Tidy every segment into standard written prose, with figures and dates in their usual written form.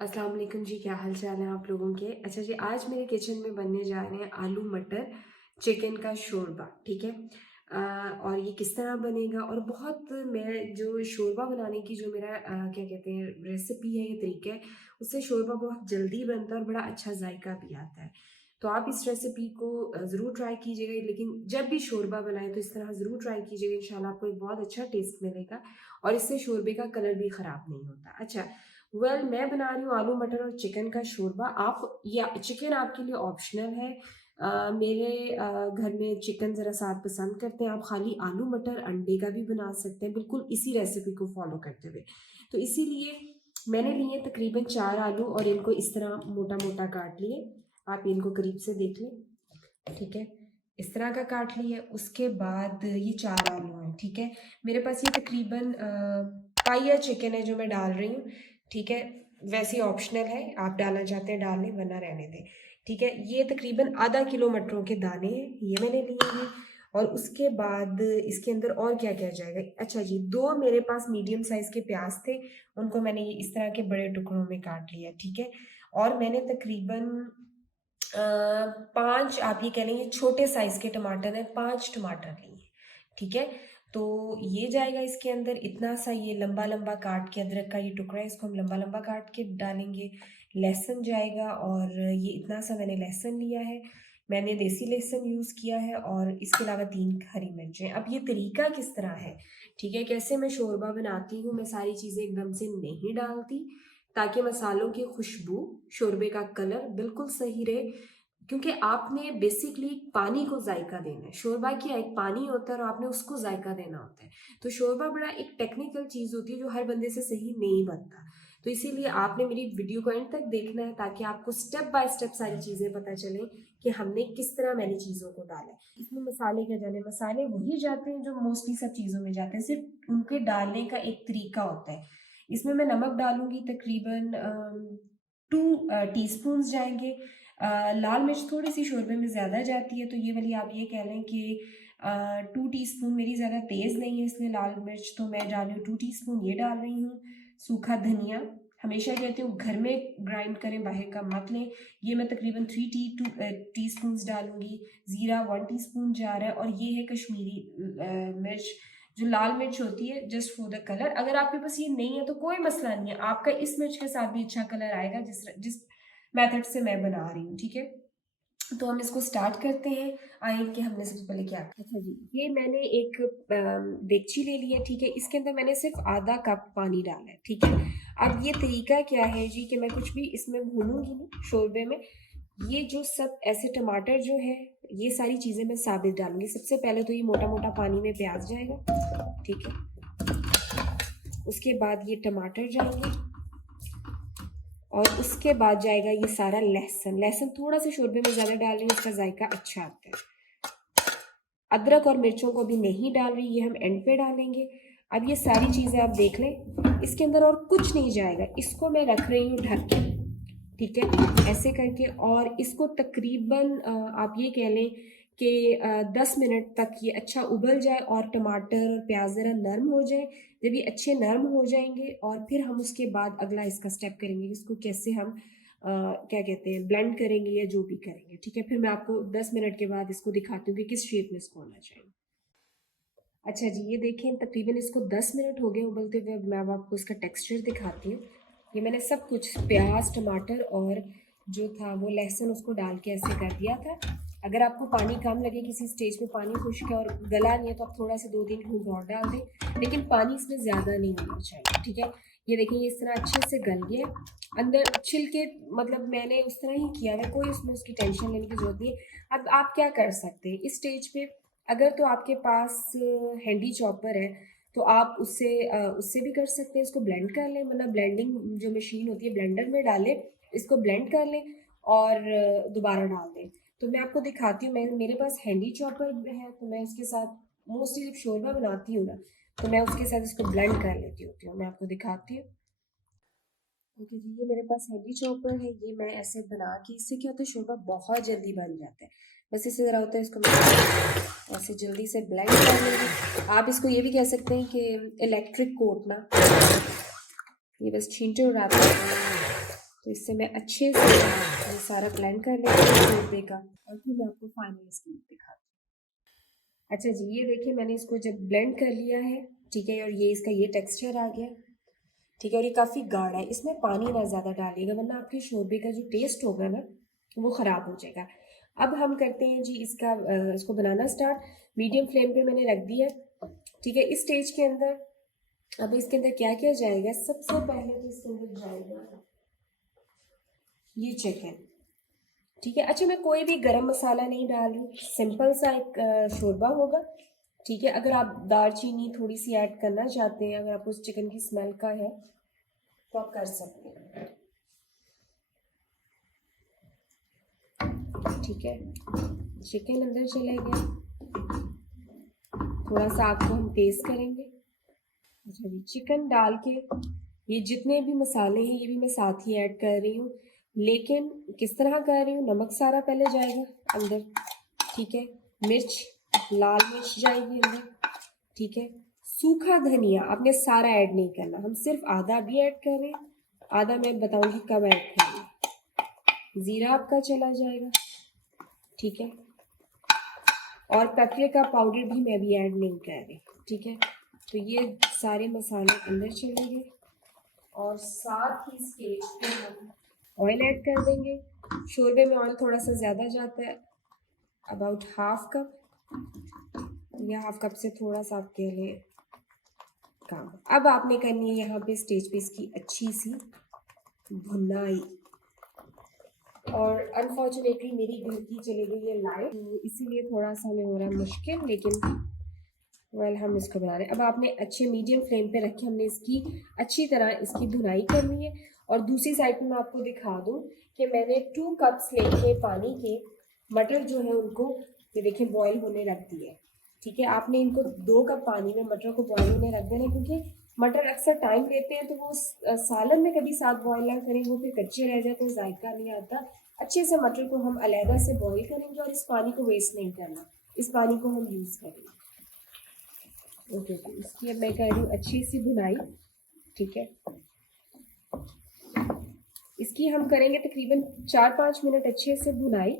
अस्सलाम वालेकुम जी, क्या हाल चाल है आप लोगों के। अच्छा जी, आज मेरे किचन में बनने जा रहे हैं आलू मटर चिकन का शोरबा। ठीक है। और ये किस तरह बनेगा और बहुत मैं जो शोरबा बनाने की जो मेरा क्या कहते हैं रेसिपी है, ये तरीका है, उससे शोरबा बहुत जल्दी बनता है और बड़ा अच्छा जायका भी आता है। तो आप इस रेसिपी को ज़रूर ट्राई कीजिएगा, लेकिन जब भी शोरबा बनाए तो इस तरह ज़रूर ट्राई कीजिएगा। इंशाल्लाह आपको एक बहुत अच्छा टेस्ट मिलेगा और इससे शोरबे का कलर भी ख़राब नहीं होता। अच्छा, मैं बना रही हूँ आलू मटर और चिकन का शोरबा। आप या चिकन आपके लिए ऑप्शनल है। मेरे घर में चिकन ज़रा साथ पसंद करते हैं। आप खाली आलू मटर अंडे का भी बना सकते हैं, बिल्कुल इसी रेसिपी को फॉलो करते हुए। तो इसीलिए मैंने लिए तकरीबन 4 आलू और इनको इस तरह मोटा मोटा काट लिए। आप इनको करीब से देख लें। ठीक है, इस तरह का काट लिया। उसके बाद ये 4 आलू हैं। ठीक है, मेरे पास ये तकरीबन पाइया चिकन है जो मैं डाल रही हूँ। ठीक है, वैसे ही ऑप्शनल है, आप डालना चाहते हैं डाल लें वरना रहने दें। ठीक है, ये तकरीबन आधा किलो मटरों के दाने हैं, ये मैंने लिए हैं। और उसके बाद इसके अंदर और क्या क्या जाएगा। अच्छा जी, 2 मेरे पास मीडियम साइज के प्याज थे, उनको मैंने ये इस तरह के बड़े टुकड़ों में काट लिया। ठीक है, और मैंने तकरीबन 5 आप ये कह लें, ये छोटे साइज के टमाटर हैं, 5 टमाटर लिए। ठीक है, तो ये जाएगा इसके अंदर। इतना सा ये लंबा लंबा काट के अदरक का ये टुकड़ा है, इसको हम लंबा लंबा काट के डालेंगे। लहसुन जाएगा, और ये इतना सा मैंने लहसुन लिया है, मैंने देसी लहसुन यूज़ किया है। और इसके अलावा 3 हरी मिर्चें। अब ये तरीका किस तरह है, ठीक है, कैसे मैं शोरबा बनाती हूँ, मैं सारी चीज़ें एकदम से नहीं डालती ताकि मसालों की खुशबू, शोरबे का कलर बिल्कुल सही रहे। क्योंकि आपने बेसिकली पानी को जायका देना है। शोरबा क्या एक पानी होता है और आपने उसको जायका देना होता है। तो शोरबा बड़ा एक टेक्निकल चीज़ होती है जो हर बंदे से सही नहीं बनता। तो इसीलिए आपने मेरी वीडियो को एंड तक देखना है ताकि आपको स्टेप बाय स्टेप सारी चीज़ें पता चलें कि हमने किस तरह मैंने चीज़ों को डाला है। इसमें मसाले क्या जाने, मसाले वही जाते हैं जो मोस्टली सब चीज़ों में जाते हैं, सिर्फ उनके डालने का एक तरीका होता है। इसमें मैं नमक डालूंगी तकरीबन 2 टीस्पून जाएंगे। लाल मिर्च थोड़ी सी शोरबे में ज़्यादा जाती है, तो ये वाली आप ये कह लें कि 2 टीस्पून। मेरी ज़्यादा तेज़ नहीं है इसलिए लाल मिर्च तो मैं डाल रही हूँ 2 टीस्पून, ये डाल रही हूँ। सूखा धनिया, हमेशा कहती हूँ घर में ग्राइंड करें, बाहर का मत लें। ये मैं तकरीबन 3 टीस्पून डालूंगी। ज़ीरा 1 टीस्पून जा रहा है। और ये है कश्मीरी मिर्च, जो लाल मिर्च होती है, जस्ट फॉर द कलर। अगर आपके पास ये नहीं है तो कोई मसला नहीं है, आपका इस मिर्च के साथ भी अच्छा कलर आएगा जिस जिस मेथड से मैं बना रही हूँ। ठीक है, तो हम इसको स्टार्ट करते हैं। आए कि हमने सबसे पहले क्या किया। अच्छा जी, ये मैंने एक देगची ले लिया। ठीक है, इसके अंदर मैंने सिर्फ आधा कप पानी डाला है। ठीक है, अब ये तरीका क्या है जी कि मैं कुछ भी इसमें भूनूंगी नहीं शोरबे में। ये जो सब ऐसे टमाटर जो है, ये सारी चीज़ें मैं साबित डालूंगी। सबसे पहले तो ये मोटा मोटा पानी में प्याज जाएगा। ठीक है, उसके बाद ये टमाटर जाएंगे, और उसके बाद जाएगा ये सारा लहसुन। लहसुन थोड़ा सा शोरबे में ज़्यादा डाल रही हूँ, इसका जायका अच्छा आता है। अदरक और मिर्चों को भी नहीं डाल रही, ये हम एंड पे डालेंगे। अब ये सारी चीज़ें आप देख लें, इसके अंदर और कुछ नहीं जाएगा। इसको मैं रख रही हूँ ढक के। ठीक है, ऐसे करके, और इसको तकरीबन आप ये कह लें कि 10 मिनट तक ये अच्छा उबल जाए और टमाटर और प्याज ज़रा नरम हो जाए। जब ये अच्छे नरम हो जाएंगे और फिर हम उसके बाद अगला इसका स्टेप करेंगे, इसको कैसे हम क्या कहते हैं ब्लेंड करेंगे या जो भी करेंगे। ठीक है, फिर मैं आपको 10 मिनट के बाद इसको दिखाती हूँ कि किस शेप में इसको होना चाहिए। अच्छा जी, ये देखें तकरीबन इसको 10 मिनट हो गए उबलते हुए। अब मैं अब आपको इसका टेक्सचर दिखाती हूँ। ये मैंने सब कुछ प्याज, टमाटर और जो था वो लहसुन उसको डाल के ऐसे कर दिया था। अगर आपको पानी कम लगे, किसी स्टेज पे पानी खुश्क है और गला नहीं है, तो आप थोड़ा सा 2-3 घूंट और डाल दें, लेकिन पानी इसमें ज़्यादा नहीं होना चाहिए। ठीक है, ये देखिए ये इस तरह अच्छे से गल गया। अंदर छिलके, मतलब मैंने उस तरह ही किया है, कोई उसमें उसकी टेंशन लेने की जरूरत नहीं है। अब आप क्या कर सकते हैं इस स्टेज पे, अगर तो आपके पास हैंडी चॉपर है तो आप उससे भी कर सकते हैं, इसको ब्लेंड कर लें, मतलब ब्लेंडिंग जो मशीन होती है ब्लेंडर में डालें, इसको ब्लेंड कर लें और दोबारा डाल दें। तो मैं आपको दिखाती हूँ, मैं मेरे पास हैंडी चॉपर है तो मैं इसके साथ मोस्टली जब शोरबा बनाती हूँ ना, तो मैं उसके साथ इसको ब्लेंड कर लेती होती हूँ। मैं आपको दिखाती हूँ। ओके जी, ये मेरे पास हैंडी चॉपर है, ये मैं ऐसे बना के, इससे क्या होता है शोरबा बहुत जल्दी बन जाता है। बस इससे ज़रा होता है इसको मैं ऐसे जल्दी से ब्लेंड कर लूँगी। आप इसको ये भी कह सकते हैं कि इलेक्ट्रिक कोट ना, ये बस छींटे उड़ाते हैं। तो इससे मैं अच्छे से ये सारा ब्लेंड कर लेती हूँ शोरबे का, और फिर मैं आपको फाइनल इसकी लुक दिखाती हूँ। अच्छा जी, ये देखिए मैंने इसको जब ब्लेंड कर लिया है, ठीक है, और ये इसका ये टेक्सचर आ गया, ठीक है, और ये काफ़ी गाढ़ा है। इसमें पानी ना ज़्यादा डालिएगा वरना आपके शोरबे का जो टेस्ट होगा ना वो ख़राब हो जाएगा। अब हम करते हैं जी इसको बनाना स्टार्ट। मीडियम फ्लेम पे मैंने रख दिया, ठीक है। इस स्टेज के अंदर अब इसके अंदर क्या क्या जाएगा, सबसे पहले तो इसके अंदर जाएगा ये चिकन, ठीक है। अच्छा, मैं कोई भी गरम मसाला नहीं डाल रही, सिंपल सा एक शोरबा होगा, ठीक है। अगर आप दालचीनी थोड़ी सी ऐड करना चाहते हैं, अगर आपको उस चिकन की स्मेल का है तो आप कर सकते हैं, ठीक है। चिकन अंदर चला गया, थोड़ा सा आपको हम टेस्ट करेंगे। अच्छा जी, चिकन डाल के ये जितने भी मसाले हैं ये भी मैं साथ ही ऐड कर रही हूँ, लेकिन किस तरह कर रही हूँ, नमक सारा पहले जाएगा अंदर, ठीक है। मिर्च, लाल मिर्च जाएगी अंदर, ठीक है। सूखा धनिया आपने सारा ऐड नहीं करना, हम सिर्फ आधा भी ऐड कर रहे हैं, आधा मैं बताऊंगी कब ऐड करेंगे। ज़ीरा आपका चला जाएगा, ठीक है, और पेपरिका पाउडर भी मैं भी ऐड नहीं कर रही, ठीक है। तो ये सारे मसाले अंदर चले गए, और साथ ही स्टेज पे हम ऑयल ऐड कर देंगे। शोरबे में ऑयल थोड़ा सा ज़्यादा जाता है, अबाउट हाफ कप या हाफ कप से थोड़ा सा आपके लिए काम। अब आपने करनी है यहाँ पे स्टेज पे इसकी अच्छी सी भुनाई, और अनफॉर्चुनेटली मेरी घर की चली गई है लाइट, तो इसीलिए थोड़ा सा हमें हो रहा है मुश्किल, लेकिन वेल हम इसको बना रहे हैं। अब आपने अच्छे मीडियम फ्लेम पे रखे, हमने इसकी अच्छी तरह इसकी भुनाई करनी है। और दूसरी साइड पे मैं आपको दिखा दूँ कि मैंने 2 कप्स लेके पानी के मटर जो है उनको ये देखिए बॉईल होने रख दिए, ठीक है। आपने इनको 2 कप पानी में मटर को बॉईल होने रख देना, क्योंकि मटर अक्सर टाइम लेते हैं, तो वो सालन में कभी साथ बॉईल ना करें, वो फिर कच्चे रह जाते हैं, जायका नहीं आता। अच्छे से मटर को हम अलहदा से बॉईल करेंगे, और इस पानी को वेस्ट नहीं करना, इस पानी को हम यूज़ करेंगे, ओके। तो इसकी अब मैं कर रही हूँ अच्छी सी भुनाई, ठीक है। इसकी हम करेंगे तकरीबन 4-5 मिनट अच्छे से भुनाई,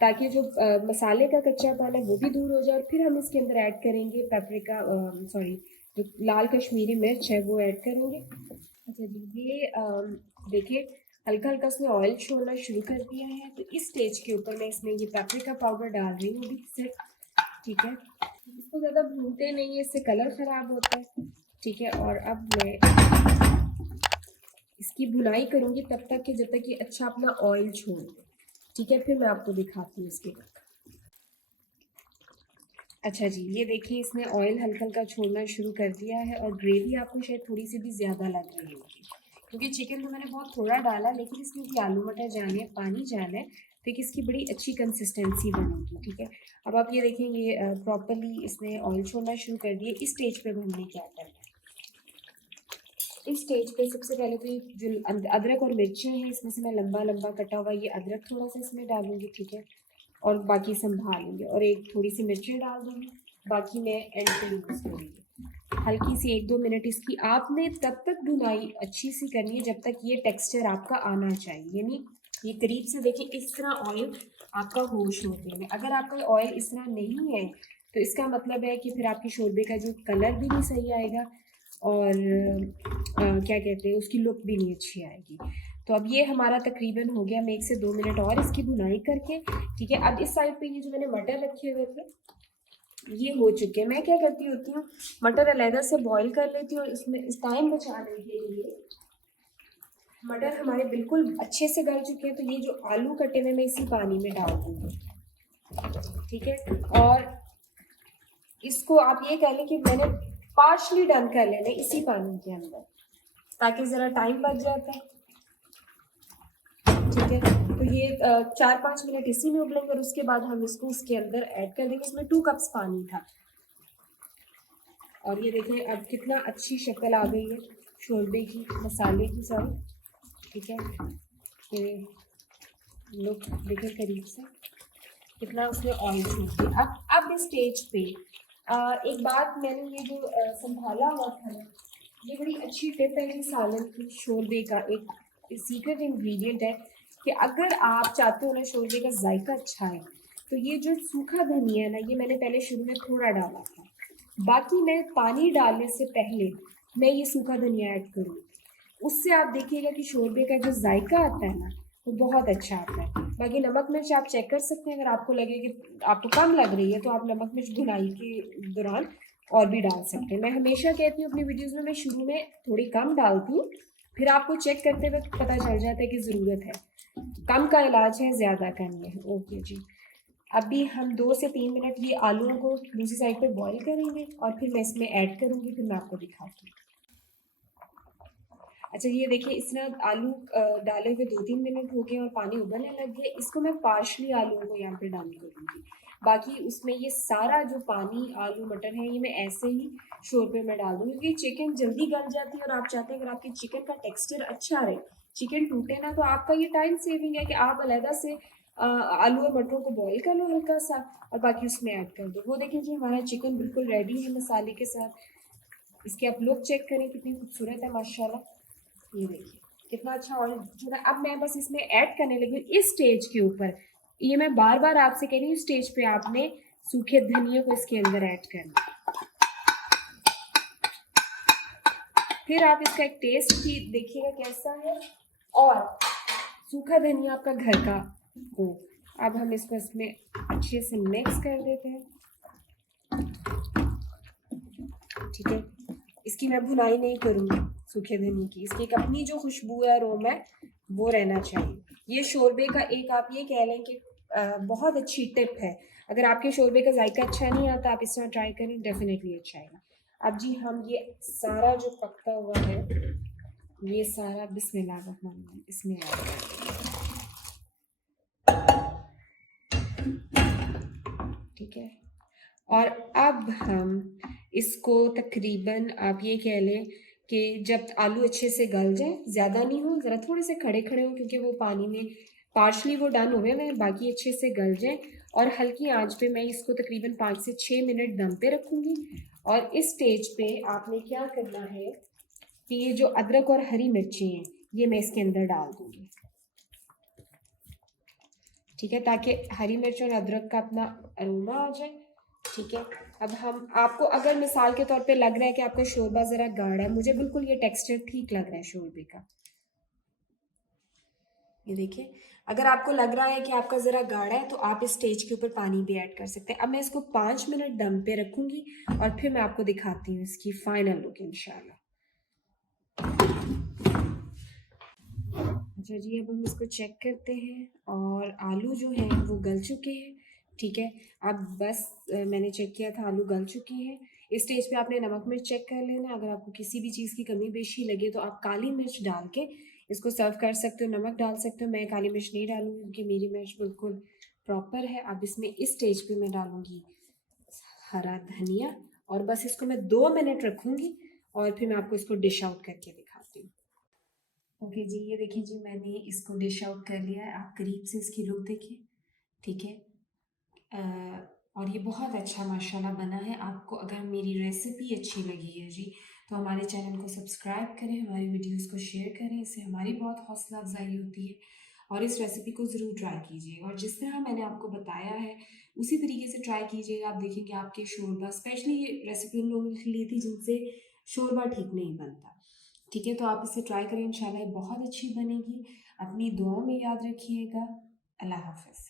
ताकि जो मसाले का कच्चापन है वो भी दूर हो जाए, और फिर हम इसके अंदर ऐड करेंगे पेपरिका, सॉरी, जो लाल कश्मीरी मिर्च है वो ऐड करेंगे। अच्छा जी, ये देखिए हल्का हल्का इसमें ऑयल छोड़ना शुरू कर दिया है, तो इस स्टेज के ऊपर मैं इसमें ये पेपरिका पाउडर डाल रही हूँ अभी से, ठीक है। इसको ज़्यादा भूनते नहीं है, इससे कलर ख़राब होता है, ठीक है। और अब मैं इसकी भुनाई करूँगी तब तक कि जब तक ये अच्छा अपना ऑयल छोड़ दे, ठीक है। फिर मैं आपको दिखाती हूँ इसके बाद। अच्छा जी, ये देखिए इसने ऑयल हल्का हल्का छोड़ना शुरू कर दिया है, और ग्रेवी आपको शायद थोड़ी सी भी ज़्यादा लग रही होगी, क्योंकि चिकन तो मैंने बहुत थोड़ा डाला, लेकिन इसमें भी आलू मटर जाने हैं, पानी जाना है, तो एक इसकी बड़ी अच्छी कंसिस्टेंसी बनेगी, ठीक है। अब आप ये देखेंगे प्रॉपरली इसने ऑयल छोड़ना शुरू कर दिया। इस स्टेज पे हमने क्या करना है, इस स्टेज पे सबसे पहले तो ये जो अदरक और मिर्चें हैं, इसमें से मैं लंबा लंबा कटा हुआ ये अदरक थोड़ा सा इसमें डालूंगी, ठीक है, और बाकी संभालूंगी, और एक थोड़ी सी मिर्चें डाल दूँगी, बाकी मैं एंड पे यूज़ करूँगी। हल्की सी 1-2 मिनट इसकी आपने तब तक भुनाई अच्छी सी करनी है जब तक ये टेक्सचर आपका आना चाहिए, यानी ये करीब से देखिए इस तरह ऑयल आपका हो शोरबे में। अगर आपका ऑयल इस तरह नहीं है तो इसका मतलब है कि फिर आपके शोरबे का जो कलर भी नहीं सही आएगा, और क्या कहते हैं उसकी लुक भी नहीं अच्छी आएगी। तो अब ये हमारा तकरीबन हो गया, मैं 1 से 2 मिनट और इसकी भुनाई करके, ठीक है। अब इस साइड पे ये जो मैंने मटर रखे हुए थे ये हो चुके हैं। मैं क्या करती होती हूँ, मटर अलहदा से बॉईल कर लेती हूँ, और इसमें इस टाइम बचाने के लिए मटर हमारे बिल्कुल अच्छे से गल चुके हैं, तो ये जो आलू कटे हुए मैं इसी पानी में डाल दूँगी, ठीक है। और इसको आप ये कह लें कि मैंने पार्शली डन कर लेना इसी पानी के अंदर, ताकि ज़रा टाइम बच जाता है, ठीक है। तो ये 4-5 मिनट इसी में उबलेंगे, और उसके बाद हम इसको उसके अंदर ऐड कर देंगे। इसमें 2 कप्स पानी था, और ये देखें अब कितना अच्छी शक्ल आ गई है शोरबे की, मसाले की सारी, ठीक है। ये लुक देखें करीब से कितना उसने ऑयल छोड़ दिया। अब इस स्टेज पे एक बात मैंने ये जो संभाला हुआ था ना, ये बड़ी अच्छी टिप है ये सालन की शोरबे का एक सीक्रेट इंग्रेडिएंट है कि अगर आप चाहते हो ना शोरबे का जायका अच्छा है, तो ये जो सूखा धनिया है ना, ये मैंने पहले शुरू में थोड़ा डाला था, बाकी मैं पानी डालने से पहले मैं ये सूखा धनिया ऐड करूँगी। उससे आप देखिएगा कि शोरबे का जो जायका आता है ना, वो बहुत अच्छा आता है। बाकी नमक मिर्च आप चेक कर सकते हैं, अगर आपको लगे कि आपको कम लग रही है तो आप नमक मिर्च भुनाई के दौरान और भी डाल सकते हैं। मैं हमेशा कहती हूँ अपनी वीडियोज़ में, मैं शुरू में थोड़ी कम डालती हूँ, फिर आपको चेक करते वक्त पता चल जाता है कि ज़रूरत है। कम का इलाज है, ज़्यादा का नहीं है। ओके जी, अभी हम 2 से 3 मिनट ये आलूओं को दूसरी साइड पे बॉईल करेंगे और फिर मैं इसमें ऐड करूँगी, फिर मैं आपको दिखाती हूँ। अच्छा ये देखिए, इस तरह आलू डाले हुए 2-3 मिनट हो गए और पानी उबलने लग गए। इसको मैं पार्शली आलूओं को यहाँ पे डाउन करूँगी। बाकी उसमें ये सारा जो पानी आलू मटर है, ये मैं ऐसे ही शोरबे में डाल दूँगी, क्योंकि चिकन जल्दी गल जाती है और आप चाहते हैं अगर आपके चिकन का टेक्सचर अच्छा रहे, चिकन टूटे ना, तो आपका ये टाइम सेविंग है कि आप अलहदा से आलू और मटरों को बॉईल कर लो हल्का सा और बाकी उसमें ऐड कर दो। वो देखिए जी, हमारा चिकन बिल्कुल रेडी है मसाले के साथ। इसके आप लुक चेक करें, कितनी खूबसूरत है माशाल्लाह। ये देखिए कितना अच्छा ऑयल जो है। अब मैं बस इसमें ऐड करने लगी हूँ इस स्टेज के ऊपर। ये मैं बार बार आपसे कह रही हूँ, स्टेज पे आपने सूखे धनिया को इसके अंदर ऐड करना। फिर आप इसका एक टेस्ट भी देखिएगा कैसा है, और सूखा धनिया आपका घर का हो। अब हम इसको इसमें अच्छे से मिक्स कर देते हैं। ठीक है, इसकी मैं भुनाई नहीं करूँगी सूखे धनिए की, इसकी एक अपनी जो खुशबू है, अरोमा है, वो रहना चाहिए। ये शोरबे का एक आप ये कह लें कि बहुत अच्छी टिप है। अगर आपके शोरबे का जायका अच्छा नहीं आता, आप इस तरह ट्राई करें, डेफिनेटली अच्छा आएगा। अब जी हम ये सारा जो पकता हुआ है, ये सारा बिस्मिल्लाह रहमान रहीम इसमें ऐड कर देंगे। ठीक है, और अब हम इसको तकरीबन आप ये कह लें कि जब आलू अच्छे से गल जाए, ज़्यादा नहीं हो, ज़रा थोड़े से खड़े खड़े हों, क्योंकि वो पानी में पार्शली वो डन हुए हैं, बाकी अच्छे से गल जाए। और हल्की आंच पे मैं इसको तकरीबन 5 से 6 मिनट दम पे रखूँगी। और इस स्टेज पे आपने क्या करना है कि ये जो अदरक और हरी मिर्ची हैं, ये मैं इसके अंदर डाल दूँगी। ठीक है, ताकि हरी मिर्च और अदरक का अपना अरोमा आ जाए। ठीक है, अब हम आपको अगर मिसाल के तौर पे लग रहा है कि आपका शोरबा ज़रा गाढ़ा है, मुझे बिल्कुल ये टेक्सचर ठीक लग रहा है शोरबे का। ये देखिए, अगर आपको लग रहा है कि आपका ज़रा गाढ़ा है, तो आप इस स्टेज के ऊपर पानी भी ऐड कर सकते हैं। अब मैं इसको 5 मिनट दम पे रखूँगी और फिर मैं आपको दिखाती हूँ इसकी फाइनल लुक इंशाल्लाह। अच्छा जी, अब हम इसको चेक करते हैं और आलू जो हैं वो गल चुके हैं। ठीक है, अब बस मैंने चेक किया था, आलू गल चुके हैं। इस स्टेज पे आपने नमक मिर्च चेक कर लेना। अगर आपको किसी भी चीज़ की कमी बेशी लगे तो आप काली मिर्च डाल के इसको सर्व कर सकते हो, नमक डाल सकते हो। मैं काली मिर्च नहीं डालूँगी क्योंकि मेरी मिर्च बिल्कुल प्रॉपर है। अब इसमें इस स्टेज पे मैं डालूँगी हरा धनिया और बस इसको मैं 2 मिनट रखूँगी और फिर मैं आपको इसको डिश आउट करके दिखाती हूँ। ओके जी, ये देखिए जी, मैंने इसको डिश आउट कर लिया है। आप करीब से इसकी लुक देखिए। ठीक है, और ये बहुत अच्छा माशाल्लाह बना है। आपको अगर मेरी रेसिपी अच्छी लगी है जी, तो हमारे चैनल को सब्सक्राइब करें, हमारी वीडियोस को शेयर करें, इससे हमारी बहुत हौसला अफजाई होती है। और इस रेसिपी को ज़रूर ट्राई कीजिएगा और जिस तरह मैंने आपको बताया है उसी तरीके से ट्राई कीजिएगा। आप देखेंगे आपके शोरबा, स्पेशली ये रेसिपी उन लोगों के लिए थी जिनसे शोरबा ठीक नहीं बनता। ठीक है, तो आप इसे ट्राई करें, इंशाल्लाह ये बहुत अच्छी बनेगी। अपनी दुआओं में याद रखिएगा। अल्लाह हाफ़िज़।